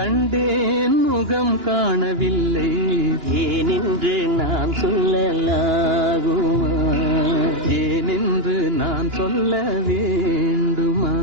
கண்டேன் முகம் காணவில்லை, ஏனென்று நான் சொல்லலாகுமா, ஏனென்று நான் சொல்ல வேண்டுமா?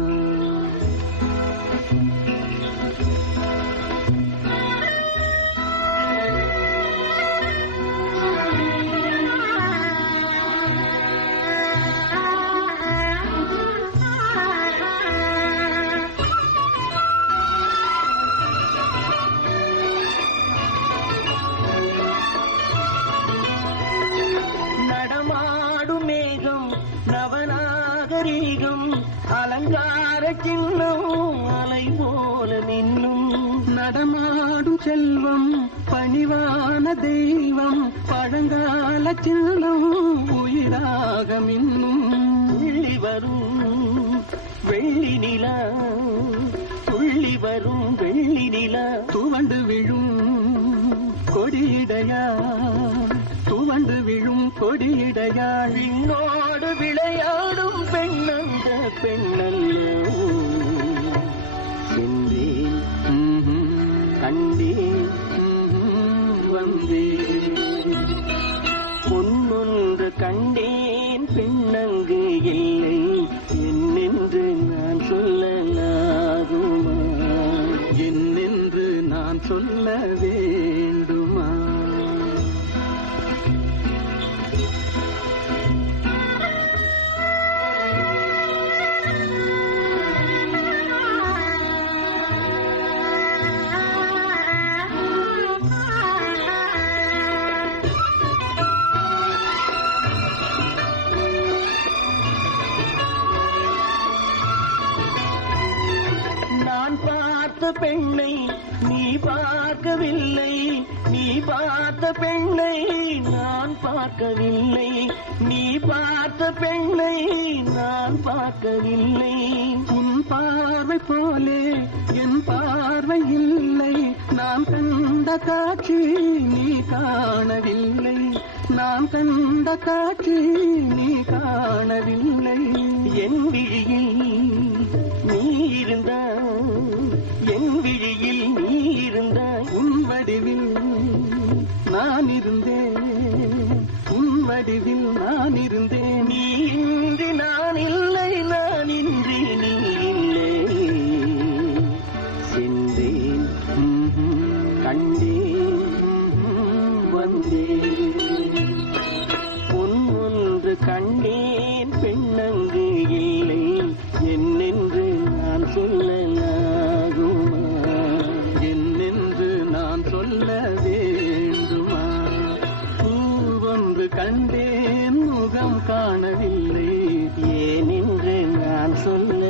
நவநாகரீகம் அலங்கார சின்னம் அலை போல நின்னும், நடமாடும் செல்வம் பணிவான தெய்வம் பழங்கால சின்னம் உயிராக மின்னும். துள்ளி வரும் வெள்ளி நிலா, துள்ளி வரும் வெள்ளி நிலா, துவண்டு விழும் கொடியிடையா, துவண்டு விழும் கொடியிடையா, விண்ணோடு விளையாடும் பெண்ணந்த பெண்ணல்ல. சென்றேன் கண்டேன் வந்தேன், பொன்னொன்று கண்டேன் பெண்ணங்கு இல்லை, என்னென்று நான் சொல்லலாகுமா, என்னென்று நான் சொல்ல வேண்டுமா? பார்த்த பெண்ணை நீ பார்க்கவில்லை, நீ பார்த்த பெண்ணை நான் பார்க்கவில்லை, நீ பார்த்த பெண்ணை நான் பார்க்கவில்லை. உன் பார்வை போலே என் பார்வை இல்லை, நான் கண்ட காட்சி நீ காணவில்லை, நான் கண்ட காட்சி நீ காணவில்லை. என் விழியில் நீ இருந்தாய், என் விழியில் நீ இருந்தாய், உன் வடிவில் நான் இருந்தேன், உன் வடிவில் நான் இருந்தேன். நீ இன்றி நான் இல்லை, நான் இன்றி நீ இல்லை. சென்றேன் கண்டேன் வந்தேன், பொன்னொன்று கண்டேன் பெண்ணங்கு இல்லை, என்னென்று நான் சொல்லலாகுமா, என்னென்று நான் சொல்ல வேண்டுமா? பூவொன்று கண்டேன் முகம் காணவில்லை, ஏனென்று நான் சொல்ல